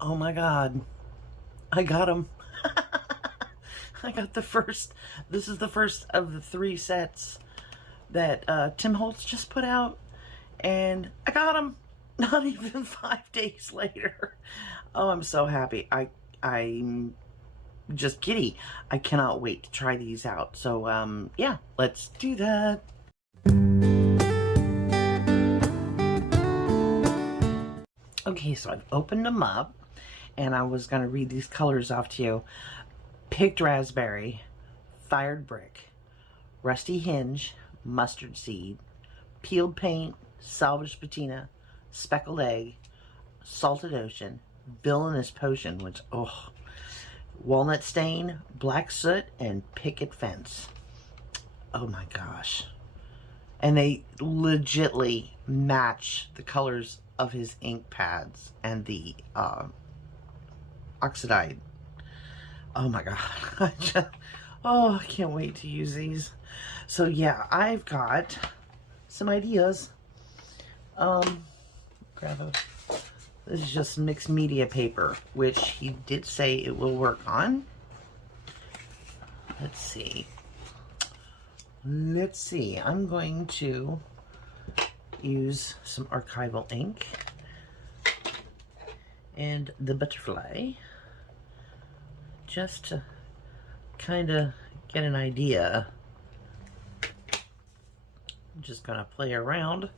Oh my God. I got them. I got the first. This is the first of the 3 sets that Tim Holtz just put out. And I got them not even 5 days later. Oh, I'm so happy. I'm just giddy. I cannot wait to try these out. So, yeah, let's do that. Okay, so I've opened them up, and I was going to read these colors off to you. Picked raspberry, fired brick, rusty hinge, mustard seed, peeled paint, salvaged patina, speckled egg, salted ocean, villainous potion, which, oh, walnut stain, black soot, and picket fence. Oh my gosh. And they legitly match the colors of his ink pads and the oxidide. Oh my god. I can't wait to use these. So yeah, I've got some ideas. This is just mixed media paper, which he did say it will work on. Let's see. I'm going to use some archival ink and the butterfly just to kind of get an idea. I'm just gonna play around.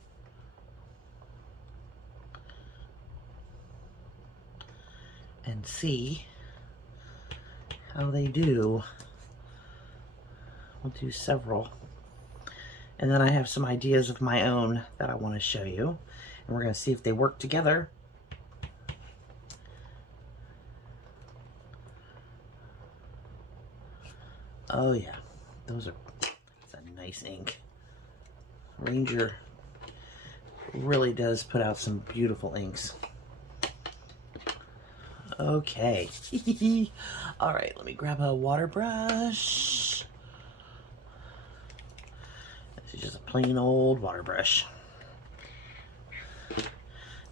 And see how they do. We'll do several. And then I have some ideas of my own that I want to show you. And we're going to see if they work together. Oh yeah, that's a nice ink. Ranger really does put out some beautiful inks. Okay. All right, let me grab a water brush. This is just a plain old water brush.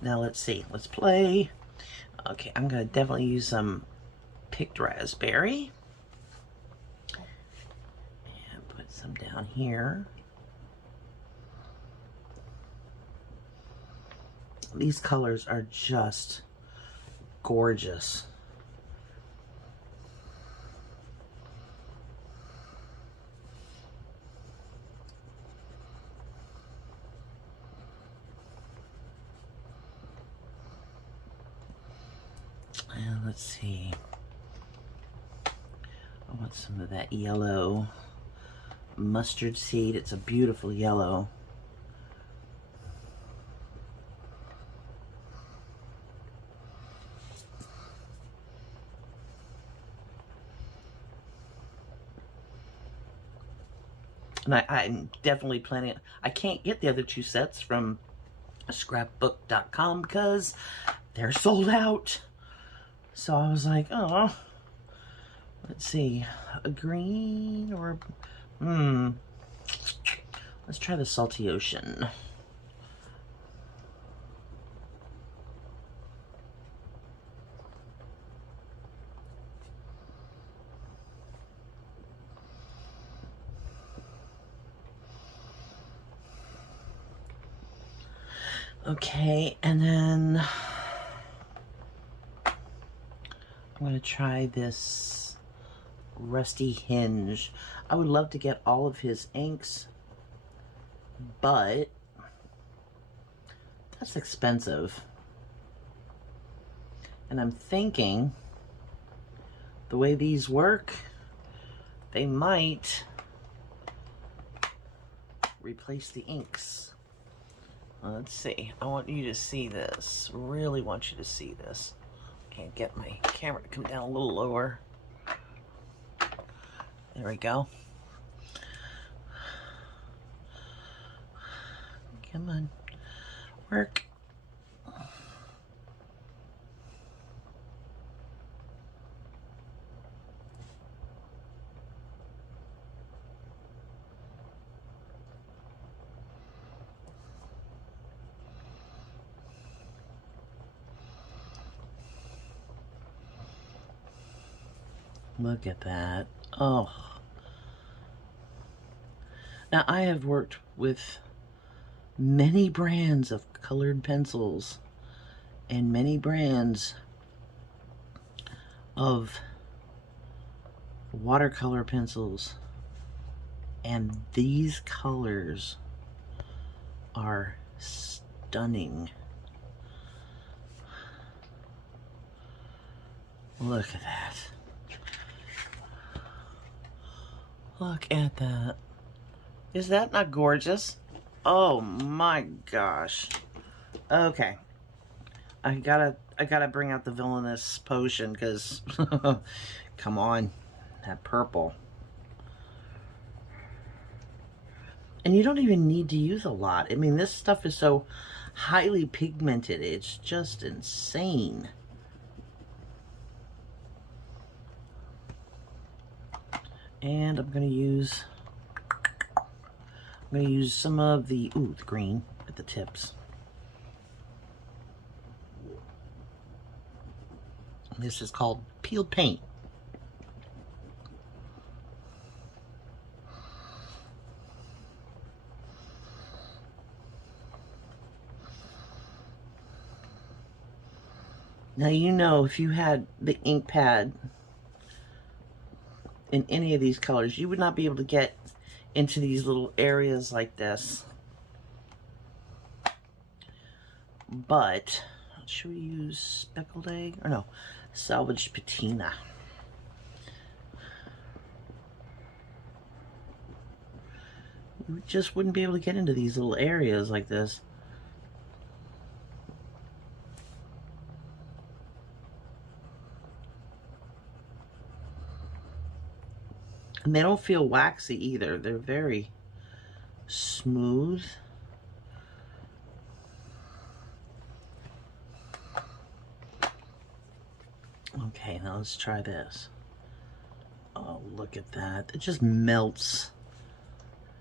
Now let's see, let's play. Okay, I'm gonna definitely use some picked raspberry. And put some down here. These colors are just gorgeous. And let's see. I want some of that yellow mustard seed. It's a beautiful yellow. And I'm definitely planning. I can't get the other 2 sets from Scrapbook.com because they're sold out. So I was like, oh, let's see, a green or, let's try the salty ocean. Okay, and then I'm going to try this rusty hinge. I would love to get all of his inks, but that's expensive. And I'm thinking the way these work, they might replace the inks. Let's see. I want you to see this. Really want you to see this. Can't get my camera to come down a little lower. There we go. Come on. Work. Look at that. Oh. Now, I have worked with many brands of colored pencils and many brands of watercolor pencils, and these colors are stunning. Look at that. Look at that. Is that not gorgeous? Oh my gosh. Okay. I gotta bring out the villainous potion, because come on, that purple. And you don't even need to use a lot. I mean, this stuff is so highly pigmented, it's just insane. And I'm gonna use some of the the green at the tips. This is called peeled paint. Now, you know, if you had the ink pad in any of these colors, you would not be able to get into these little areas like this. But should we use speckled egg? Or no, salvaged patina. You just wouldn't be able to get into these little areas like this. And they don't feel waxy either. They're very smooth. Okay, now let's try this. Oh, look at that. It just melts.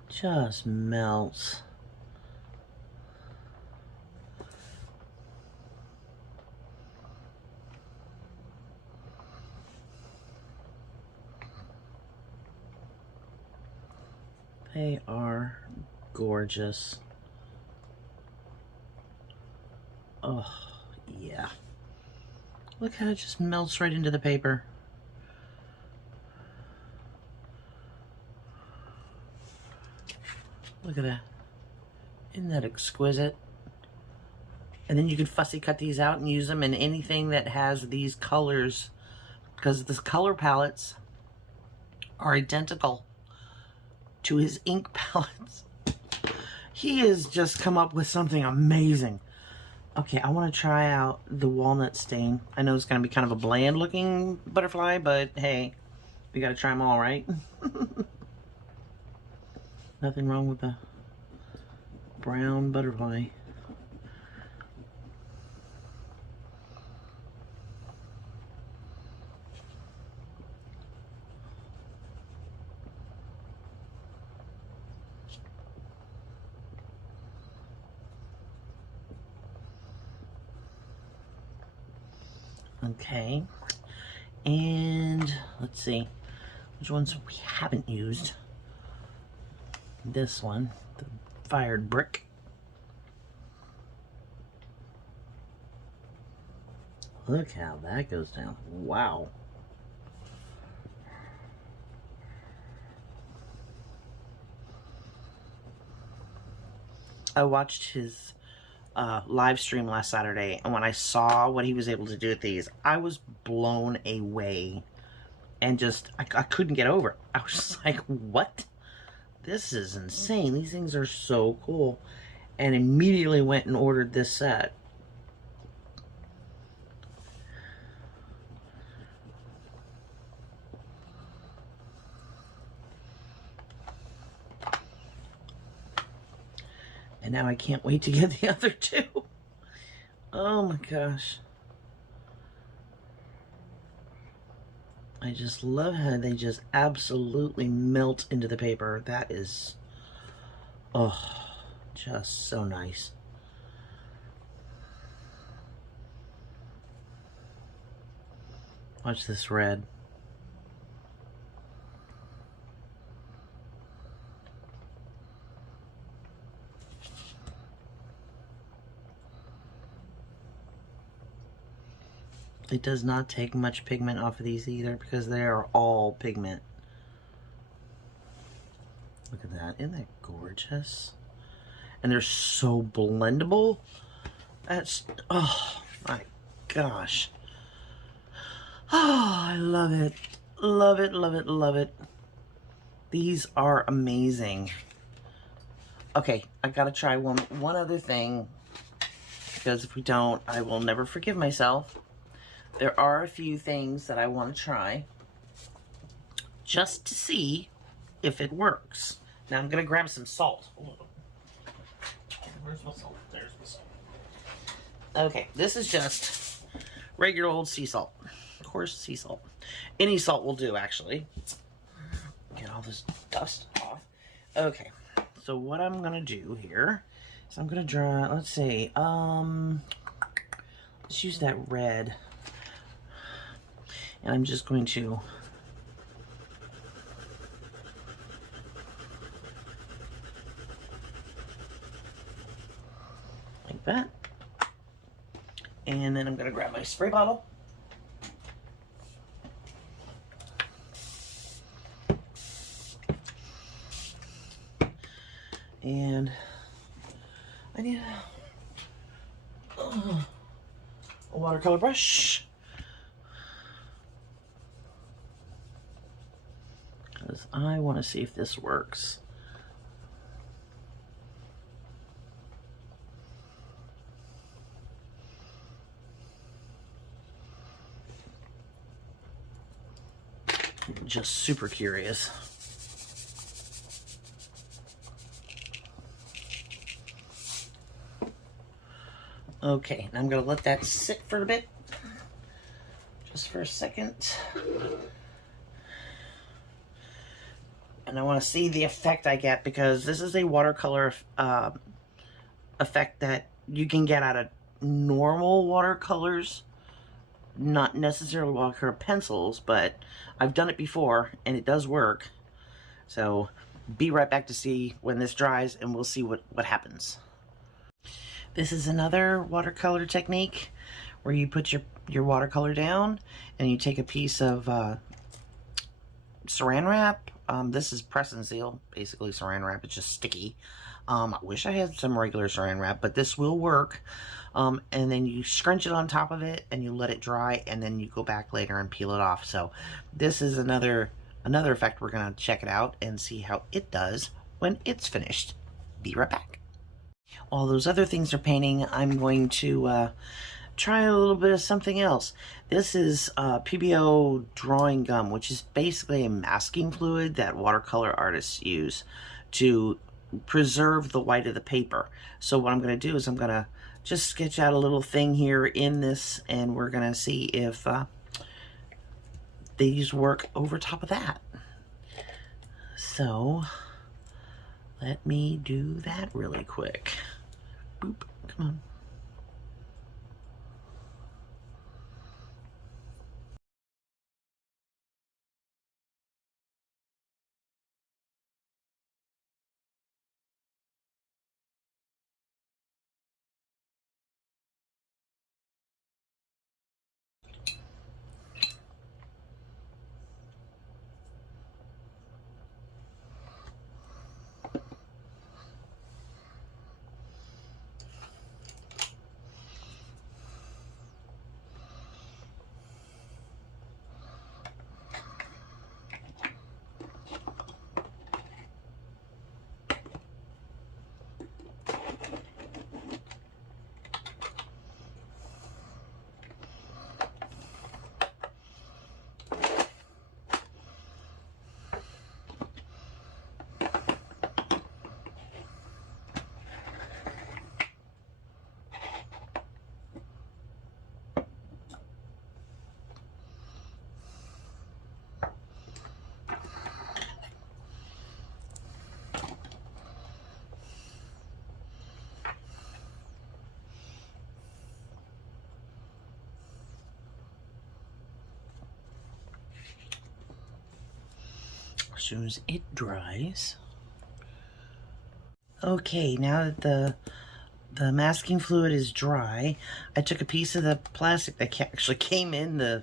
Just melts. They are gorgeous. Oh, yeah. Look how it just melts right into the paper. Look at that. Isn't that exquisite? And then you can fussy cut these out and use them in anything that has these colors, because the color palettes are identical to his ink palettes. He has just come up with something amazing. Okay, I want to try out the walnut stain. I know it's going to be kind of a bland looking butterfly, but hey, we got to try them all, right? Nothing wrong with the brown butterfly. Okay, and let's see which ones we haven't used. This one, the fired brick. Look how that goes down. Wow. I watched his live stream last Saturday, and when I saw what he was able to do with these, I was blown away, and just I couldn't get over it. I was just like, what? This is insane. These things are so cool. And immediately went and ordered this set. And now I can't wait to get the other two. Oh my gosh. I just love how they just absolutely melt into the paper. That is, oh, just so nice. Watch this red. It does not take much pigment off of these either because they are all pigment. Look at that. Isn't that gorgeous? And they're so blendable. That's, oh my gosh. Oh, I love it. Love it, love it, love it. These are amazing. Okay, I gotta try one other thing, because if we don't, I will never forgive myself. There are a few things that I want to try just to see if it works. Now I'm gonna grab some salt. Where's my salt? There's my salt. Okay, this is just regular old sea salt. Coarse sea salt. Any salt will do, actually. Get all this dust off. Okay, so what I'm gonna do here is I'm gonna draw, let's see, let's use that red. And I'm just going to like that. And then I'm gonna grab my spray bottle. And I need a watercolor brush, because I want to see if this works. I'm just super curious. Okay, I'm gonna let that sit for a bit, just for a second. And I want to see the effect I get, because this is a watercolor effect that you can get out of normal watercolors, not necessarily watercolor pencils, but I've done it before and it does work. So be right back to see when this dries, and we'll see what happens. This is another watercolor technique where you put your watercolor down and you take a piece of saran wrap. This is press and seal, basically saran wrap. It's just sticky. I wish I had some regular saran wrap, but this will work. And then you scrunch it on top of it and you let it dry, and then you go back later and peel it off. So this is another effect. We're gonna check it out and see how it does when it's finished. Be right back. All those other things are painting. I'm going to try a little bit of something else. This is PBO Drawing Gum, which is basically a masking fluid that watercolor artists use to preserve the white of the paper. So what I'm going to do is I'm going to just sketch out a little thing here in this, and we're going to see if these work over top of that. So let me do that really quick. Boop, come on. As soon as it dries. Okay, now that The masking fluid is dry. I took a piece of the plastic that actually came in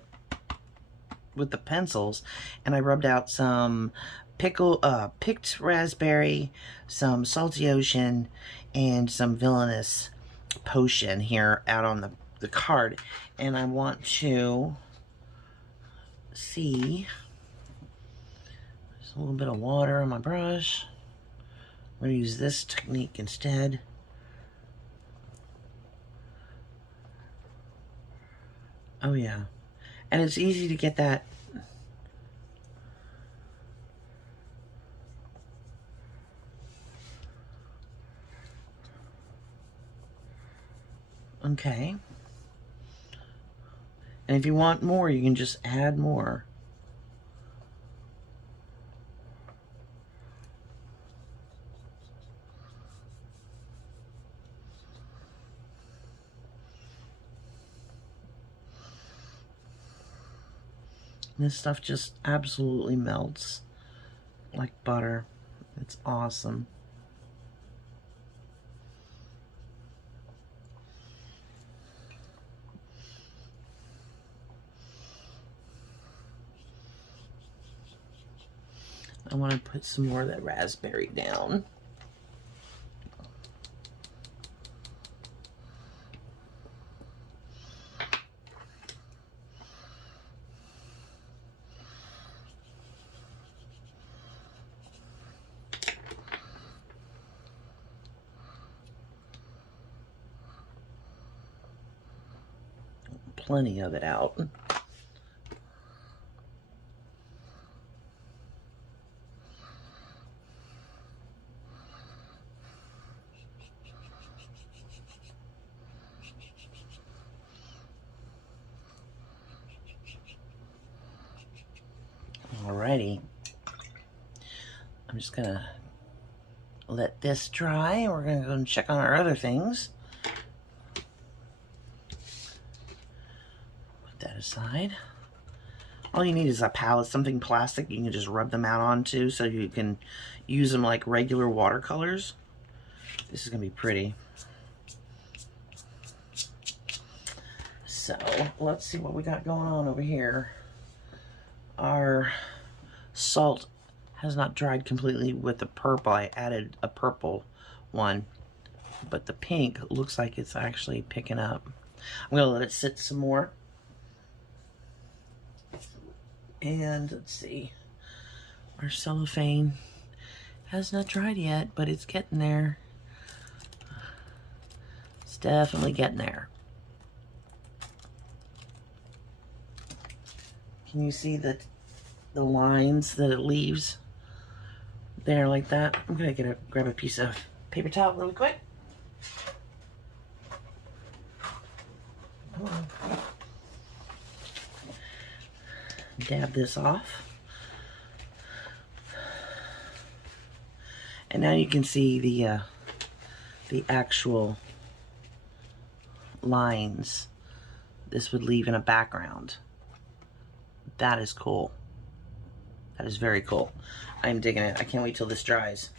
with the pencils, and I rubbed out some picked raspberry, some salty ocean, and some villainous potion here out on the card. And I want to see, there's a little bit of water on my brush. I'm going to use this technique instead. Oh yeah, and it's easy to get that. Okay. And if you want more, you can just add more. This stuff just absolutely melts like butter. It's awesome. I want to put some more of that raspberry down. Plenty of it out. Alrighty. I'm just gonna let this dry. We're gonna go and check on our other things. Put that aside. All you need is a palette, something plastic you can just rub them out onto so you can use them like regular watercolors. This is gonna be pretty. So let's see what we got going on over here. Our salt has not dried completely with the purple. I added a purple one, but the pink looks like it's actually picking up. I'm gonna let it sit some more. And let's see, our cellophane has not dried yet, but it's getting there. It's definitely getting there. Can you see the lines that it leaves there like that? I'm gonna grab a piece of paper towel really quick. Dab this off. And now you can see the actual lines this would leave in a background. That is cool. That is very cool. I'm digging it. I can't wait till this dries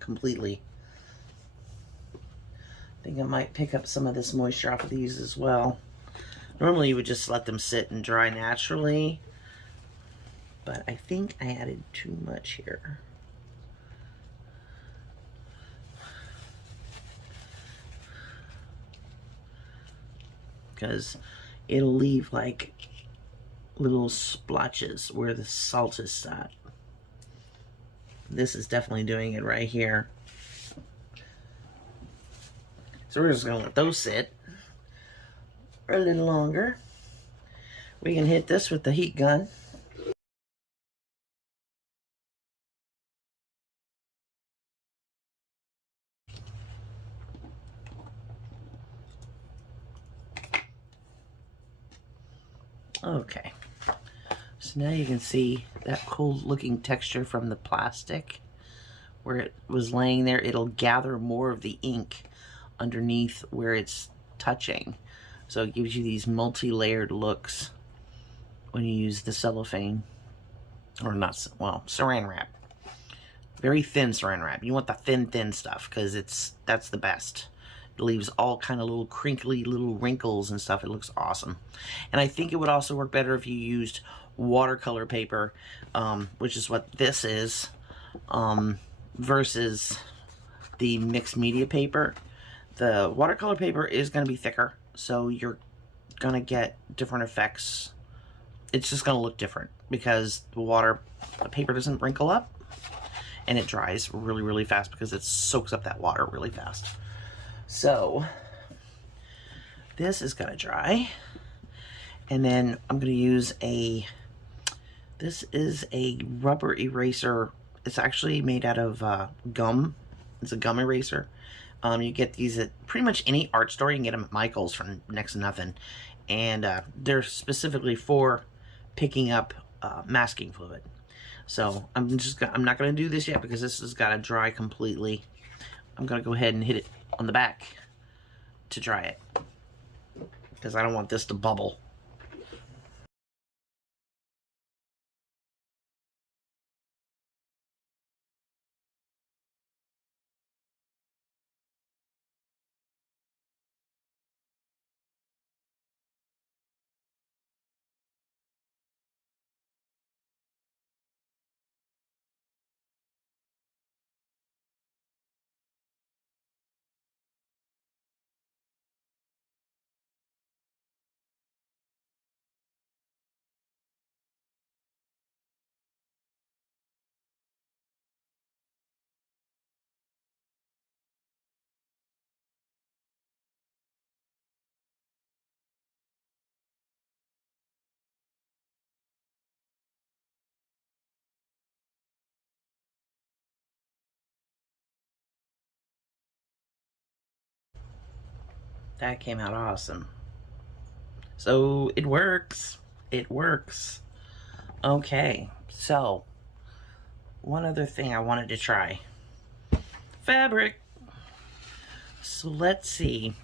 completely. I think I might pick up some of this moisture off of these as well. Normally you would just let them sit and dry naturally, but I think I added too much here. Because it'll leave like little splotches where the salt is set. This is definitely doing it right here. So we're just gonna let those sit for a little longer. We can hit this with the heat gun. Okay. So now you can see that cool looking texture from the plastic where it was laying there. It'll gather more of the ink underneath where it's touching. So it gives you these multi-layered looks when you use the cellophane. Or not, well, saran wrap. Very thin saran wrap. You want the thin stuff because that's the best. It leaves all kind of little crinkly little wrinkles and stuff. It looks awesome. And I think it would also work better if you used watercolor paper, which is what this is, versus the mixed media paper. The watercolor paper is going to be thicker, so you're going to get different effects. It's just going to look different because the paper doesn't wrinkle up, and it dries really, really fast because it soaks up that water really fast. So this is going to dry, and then I'm going to use this is a rubber eraser. It's actually made out of gum. It's a gum eraser. You get these at pretty much any art store. You can get them at Michael's for next to nothing. And they're specifically for picking up masking fluid. So I'm not going to do this yet because this has got to dry completely. I'm going to go ahead and hit it on the back to dry it, because I don't want this to bubble. That came out awesome. So it works. It works. Okay, so one other thing I wanted to try. Fabric. So let's see.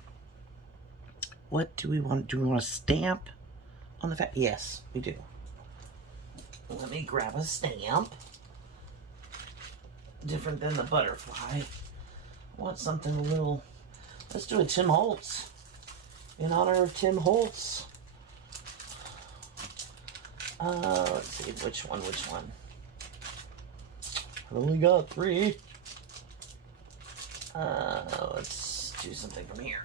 What do we want? Do we want to stamp on the fabric? Yes, we do. Let me grab a stamp. Different than the butterfly. I want something a little... Let's do a Tim Holtz. In honor of Tim Holtz. Let's see, which one? I've only got 3. Let's do something from here.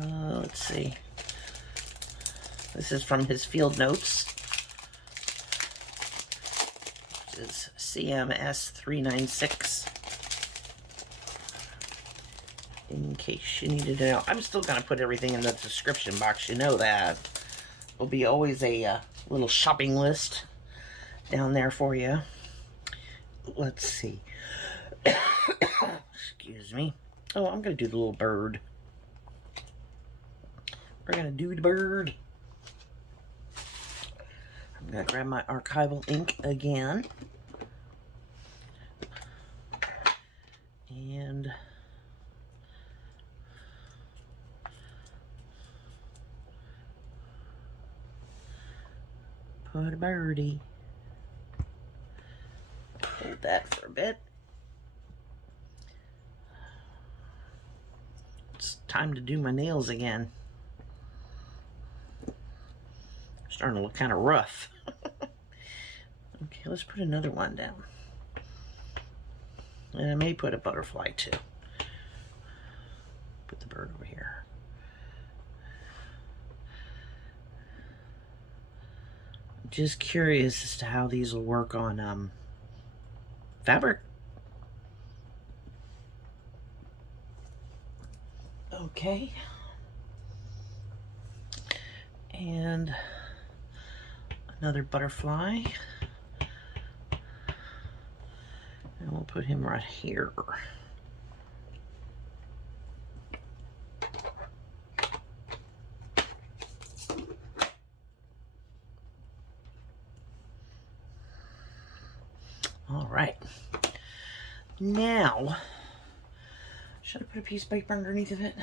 Let's see. This is from his field notes. This is CMS 396. In case you needed to know. I'm still going to put everything in the description box, you know that. Will be always a little shopping list down there for you. Let's see. Excuse me. Oh, I'm going to do the little bird. We're going to do the bird. I'm going to grab my archival ink again. And... put a birdie. Hold that for a bit. It's time to do my nails again. Starting to look kind of rough. Okay, let's put another one down. And I may put a butterfly too. Put the bird over here. Just curious as to how these will work on fabric. Okay. And another butterfly. And we'll put him right here. All right. Now, should I put a piece of paper underneath of it?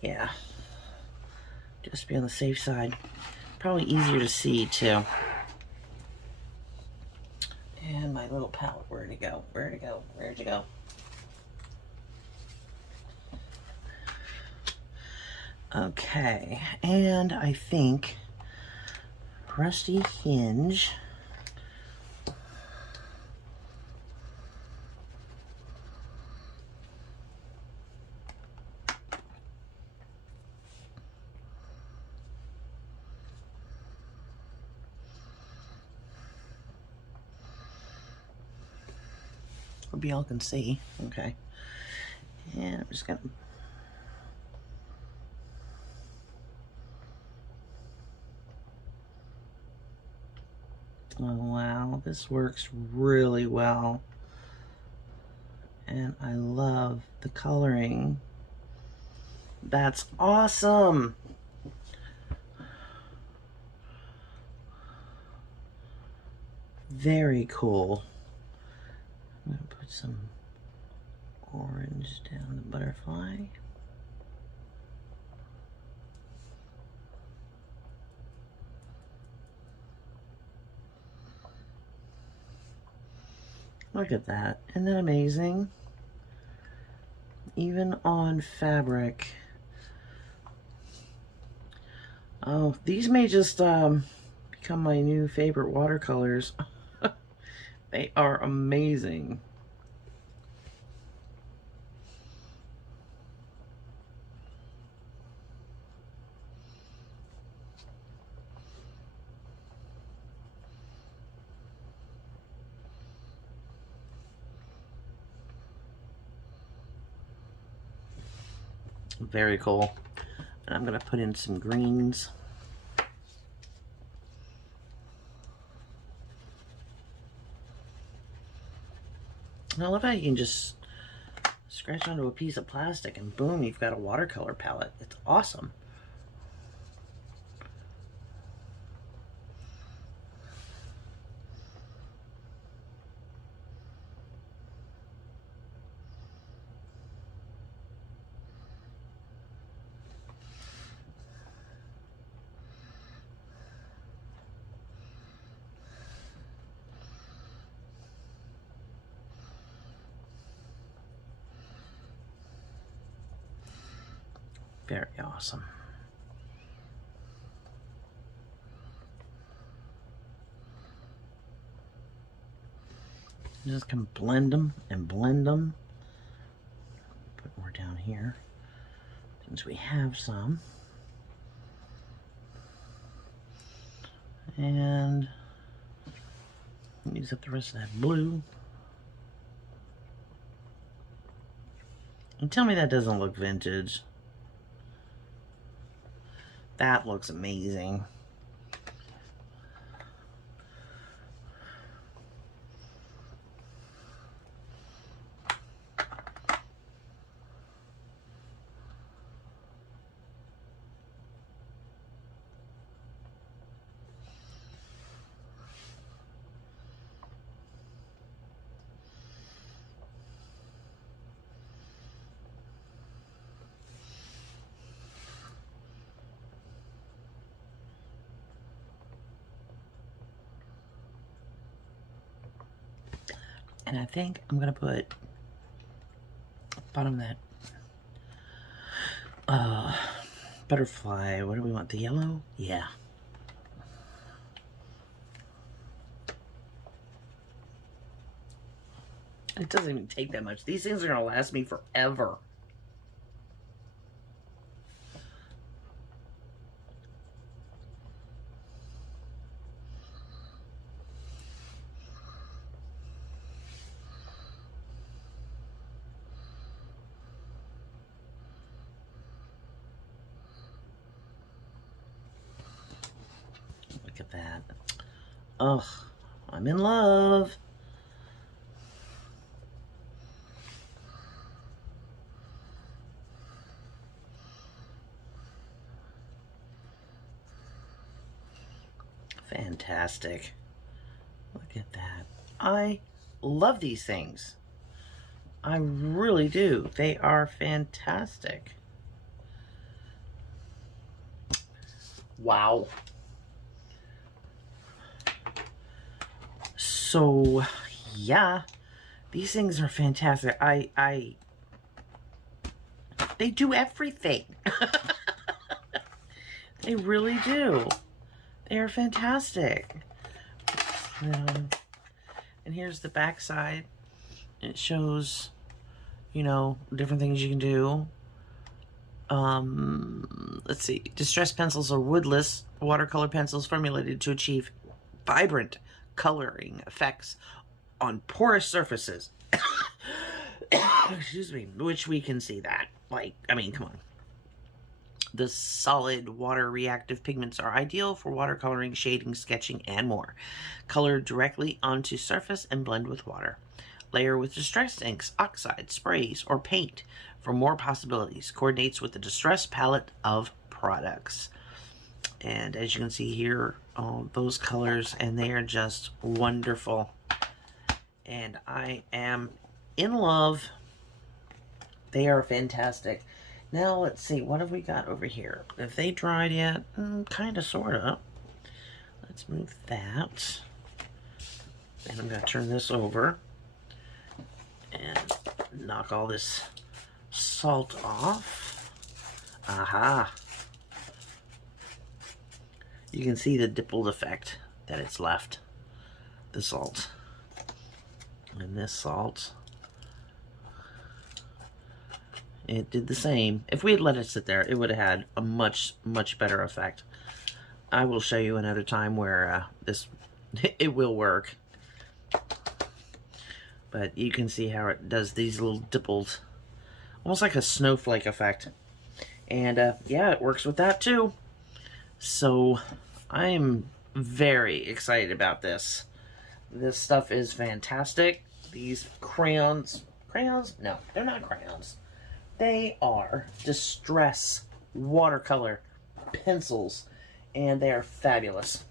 Yeah. Just be on the safe side. Probably easier to see too. And my little palette? Where'd it go? Where'd it go? Where'd it go? Okay, and I think Rusty Hinge. Hope y'all can see. Okay. And I'm just gonna. Oh wow, this works really well. And I love the coloring. That's awesome. Very cool. I'm gonna put some orange down the butterfly. Look at that. Isn't that amazing? Even on fabric. Oh, these may just become my new favorite watercolors. They are amazing. Very cool. And I'm going to put in some greens. And I love how you can just scratch onto a piece of plastic and boom, you've got a watercolor palette. It's awesome. Very awesome. Just can blend them and blend them. Put more down here since we have some. And use up the rest of that blue. And tell me that doesn't look vintage. That looks amazing. And I think I'm gonna put bottom of that butterfly. What do we want? The yellow? Yeah. It doesn't even take that much. These things are gonna last me forever. Look at that. Ugh, I'm in love. Fantastic. Look at that. I love these things. I really do. They are fantastic. Wow. So, yeah, these things are fantastic. They do everything. They really do. They are fantastic. And here's the back side. It shows, you know, different things you can do. Let's see. Distress pencils are woodless watercolor pencils formulated to achieve vibrant coloring effects on porous surfaces. Excuse me. Which we can see that. Like, I mean, come on. The solid water reactive pigments are ideal for watercoloring, shading, sketching, and more. Color directly onto surface and blend with water. Layer with distressed inks, oxide, sprays, or paint for more possibilities. Coordinates with the Distress palette of products. And as you can see here, those colors, and they are just wonderful. And I am in love. They are fantastic. Now let's see, what have we got over here? Have they dried yet? Kind of, sort of. Let's move that. And I'm going to turn this over and knock all this salt off. Aha! You can see the dimpled effect that it's left. The salt. And this salt, it did the same. If we had let it sit there, it would have had a much, much better effect. I will show you another time where it will work. But you can see how it does these little dimples, almost like a snowflake effect. And yeah, it works with that too. So I'm very excited about this. This stuff is fantastic. These crayons, no, they're not crayons. They are Distress watercolor pencils, and they are fabulous.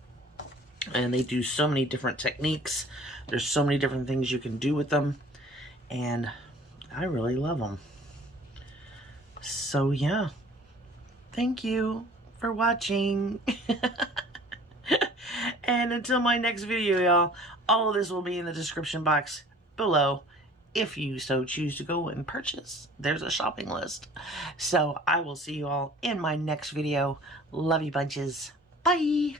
And they do so many different techniques. There's so many different things you can do with them, and I really love them. So yeah, thank you for watching. And until my next video, y'all, all of this will be in the description box below. If you so choose to go and purchase, there's a shopping list. So I will see you all in my next video. Love you bunches. Bye.